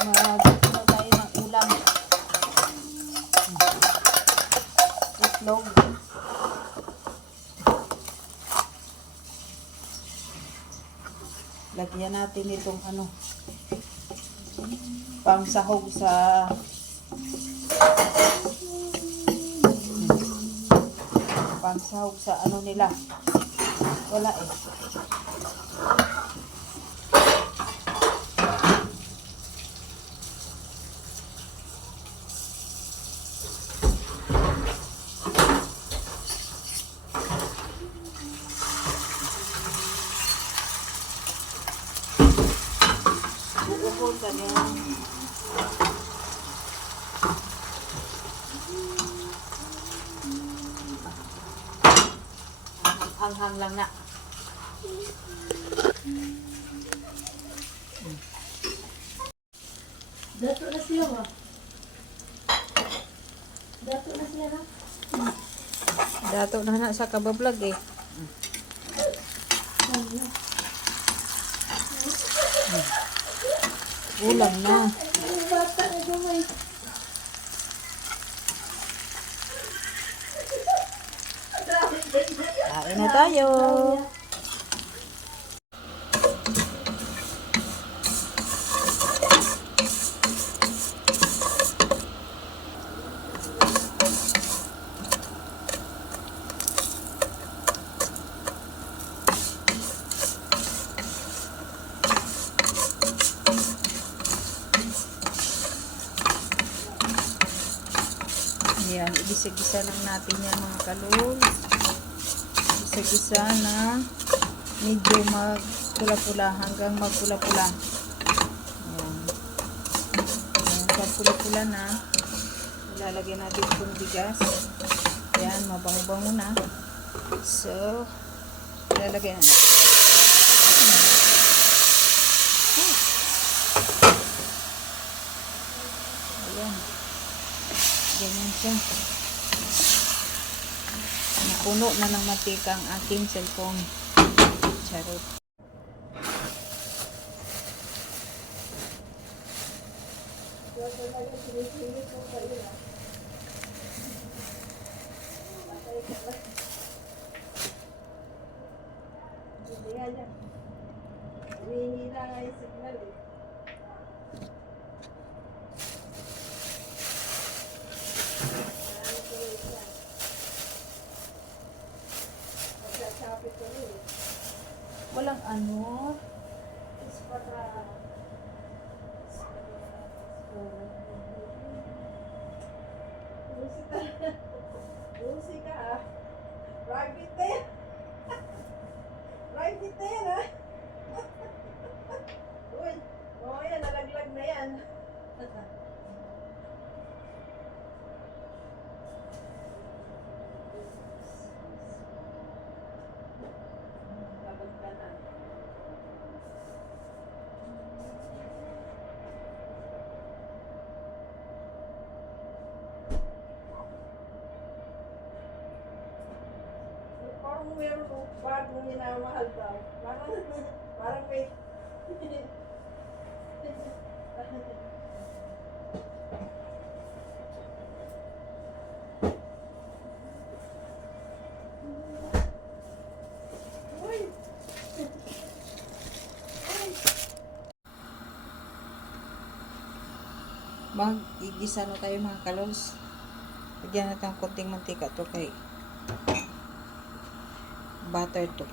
Mag-ano tayo ng ulam. Itlog. Lagyan natin itong ano, pang sahog sa ano nila. Wala eh. Bukod ganyan. Hanghang lang na. Dato na siya ba? Dato na siya na? Dato na sa kabablog eh. Ulam na. Ang bata na gamay. Kain na tayo. Yan, igisa-gisa lang natin yan mga kalul. Igisa-gisa na medyo magpula-pula hanggang magpula-pula. Yan. Yan, pag pula-pula na, ilalagyan natin itong bigas. Yan, mabango-bango na. So, ilalagay na. Ayan. Ganyan siya. Napuno na ng matika ang aking cellphone. Charot. Hinihila nga yung signal eh. Walang ano. Musika ah. Private na yan. Private na yan ah. Uy, oo yan, nalaglag na yan. Labag ka na. Parang meron bagong minamahal daw. Parang may... Uy! Mag-igisa na tayo mga kalols. Lagyan natin ng konting mantika to kay butter to.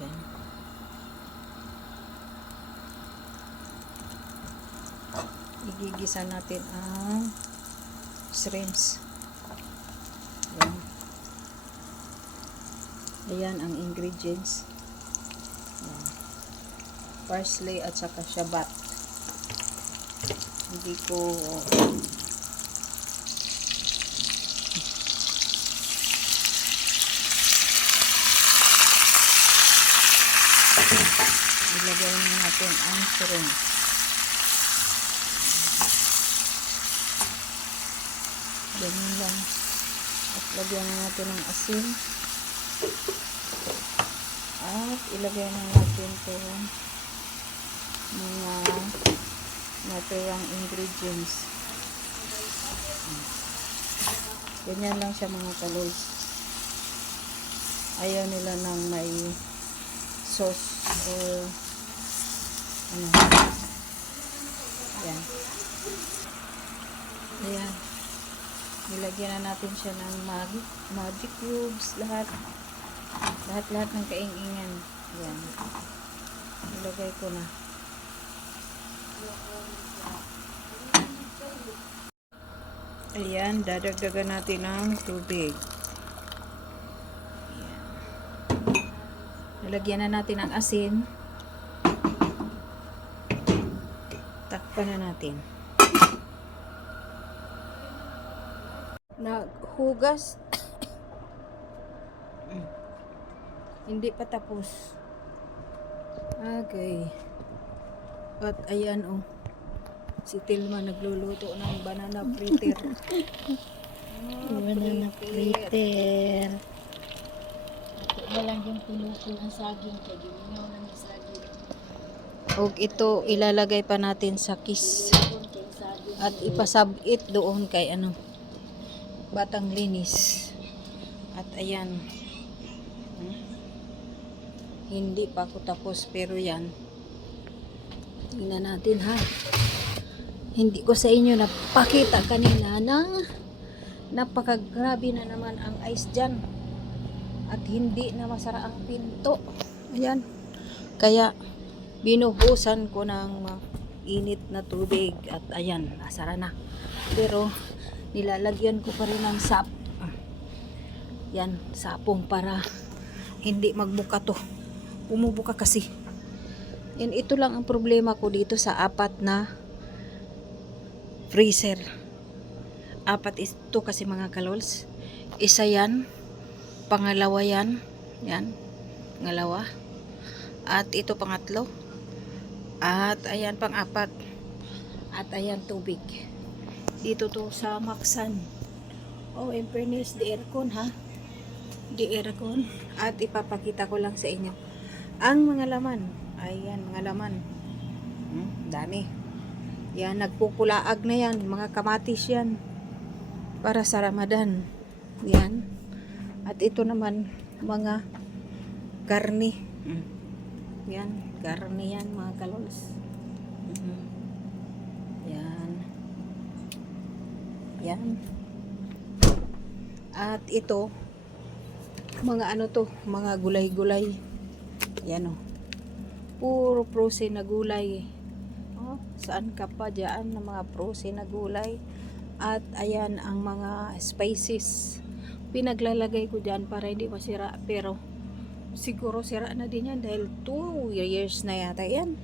Yan. Igigisa natin ang shrimps. Yan. Ayan ang ingredients. Yan. Parsley at saka shabat. Hindi ko ilagay na natin ang shrimp. Ganyan lang. At lagyan na natin ng asin. At ilagay na natin ito mga naturang ingredients. Ganyan lang siya mga kalols. Ayaw nila ng may sauce or ano. Ayan. Ayan. Nilagyan na natin siya ng magic cubes, lahat ng kaingingan. Ayan. Nilagay ko na. Ayan, dadagdagan natin ng tubig. Ayan. Nilagyan na natin ang asin. Takpan na natin. Naghugas. Hindi pa tapos. Okay. At ayan oh. Si Tilma nagluluto ng banana fritter. Banana fritter. Ito ba lang yung pinuko ng saging kaya giminaw ng saging. Og ito ilalagay pa natin sa kiss. Konting saging. At ipasabit doon kay ano. Batang Linis. At ayan. Hindi pa ako tapos pero yan. Tingnan natin ha. Hindi ko sa inyo napakita kanina ng napakagrabe na naman ang ice dyan. At hindi na masara ang pinto. Ayan. Kaya binuhusan ko ng init na tubig. At ayan, nasara na. Pero nilalagyan ko pa rin ng yan, sapong para hindi magbuka to. Bumubuka kasi. And ito lang ang problema ko dito sa 4 na freezer. 4 ito kasi mga kalols. Isa yan. Pangalawa yan. Yan. Pangalawa. At ito pangatlo. At ayan pang-4. At ayan tubig. Dito to sa Maxan. Oh, in fairness, the aircon ha. The aircon. At ipapakita ko lang sa inyo. Ang mga laman. Ayan, mga laman. Dami. Yan, nagpupulaag na yan. Mga kamatis yan. Para sa Ramadan. Yan. At ito naman, mga karni. Yan, karni yan, mga kalols. Yan. Yan. At ito, mga ano to, mga gulay-gulay. Yan o. Puro frozen na gulay. Oh, saan ka pa dyan ng mga frozen na gulay? At ayan ang mga spices. Pinaglalagay ko dyan para hindi masira. Pero siguro sira na din yan dahil 2 years na yata yan.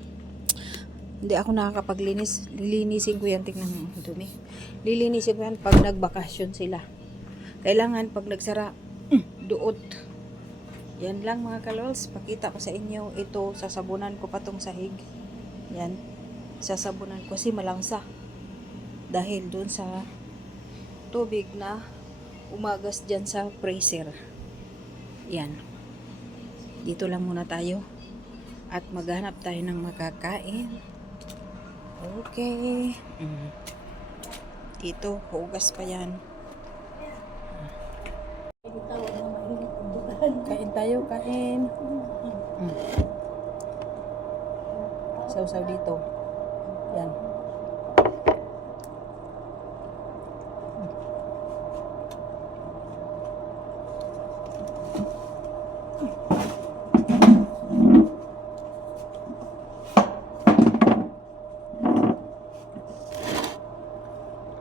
Hindi ako nakakapaglinis. Lilinisin ko yan. Tingnan mo. Dumi. Lilinisin ko yan pag nagbakasyon sila. Kailangan pag nagsara, duot. Yan lang mga kalols. Pakita ko sa inyo. Ito, sasabunan ko pa tong sahig. Yan. Sasabunan ko kasi malangsa. Dahil dun sa tubig na umagas dyan sa freezer. Yan. Dito lang muna tayo. At maghanap tayo ng makakain. Okay. Dito, hugas pa yan. Kain tayo, kain. Sausaw dito. Yan.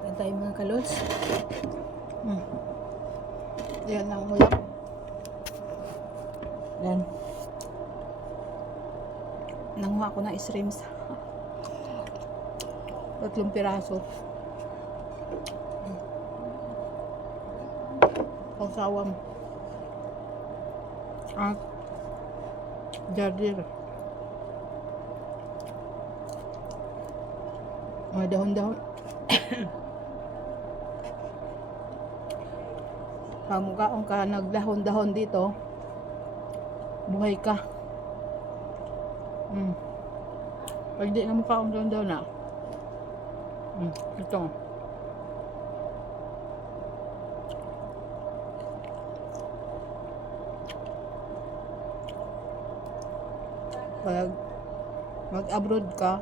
Kain tayo mga kalods. Yan ang ulam. Yan. Nanguha ko ng shrimps. 3 piraso. Pangsawam. At jardir. May dahon-dahon. Pamukhaon ka nagdahon-dahon dito, buhay ka. Pag di na mukhaon dahon-dahon na, Ito. Pag mag-abroad ka,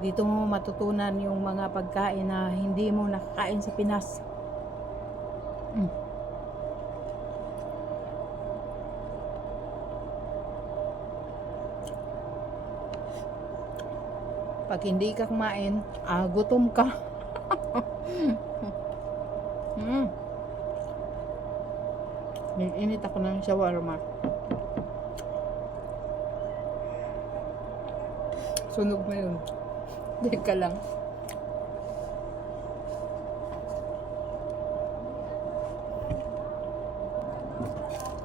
dito mo matutunan yung mga pagkain na hindi mo nakakain sa Pinas. Pag hindi ka kumain, gutom ka. Init ako ng shawarma. Sunog na yun. Teka lang.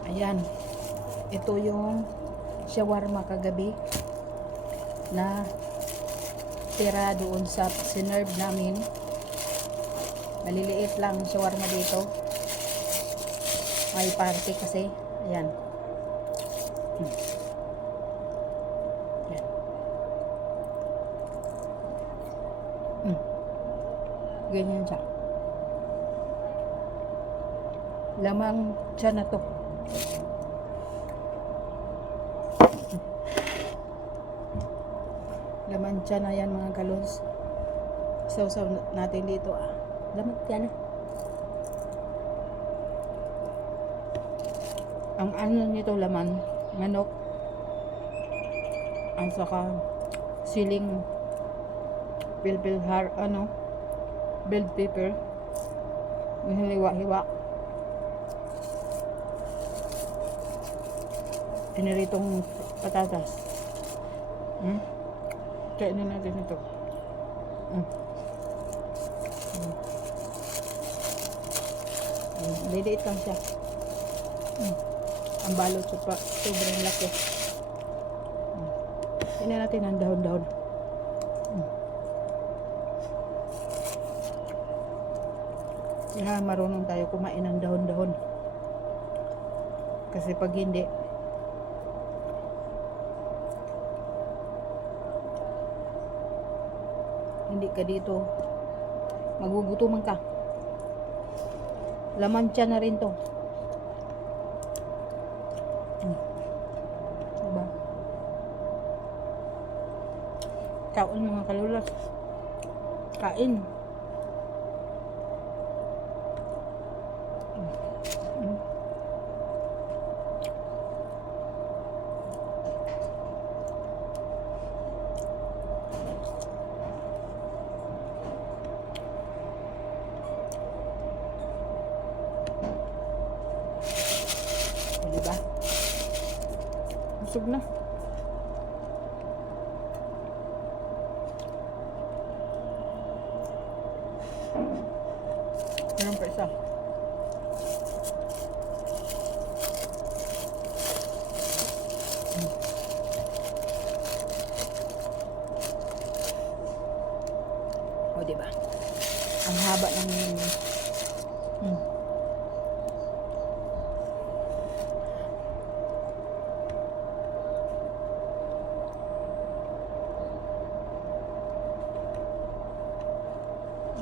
Ayan. Ito yung shawarma kagabi na tira doon sa sinerve namin. Maliliit lang shawarma dito. May party kasi. Ayan. Ayan. Ganyan siya. Lamang siya na to. Laman siya na yan mga kalons. Sausaw natin dito. Laman yan. Ang ano nito laman, manok. Ang saka siling bell pepper. Hiniwa-hiwa. Piniritong patatas. Kainin natin ito. Lilit lang siya. Ang balot sa sobrang laki. Tingnan natin ang dahon-dahon. Marunong tayo kumain ng dahon-dahon. Kasi pag hindi ka dito, magugutuman ka. Laman siya na rin to. Diba? Kain mga kalulas. Kain. Diba? Busog na. Meron pa isa. O diba? Ang haba ng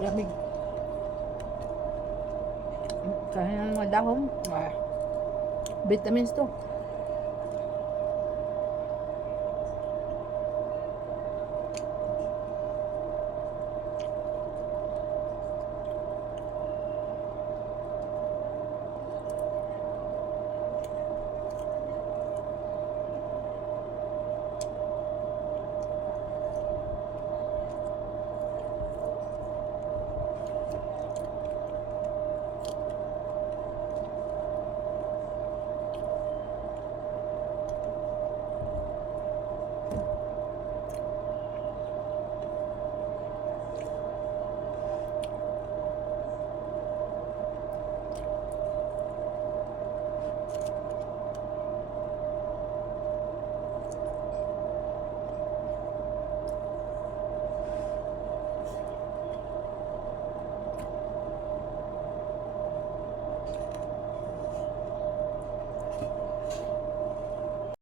lamig. Kaya ng mga dahon, vitamins to.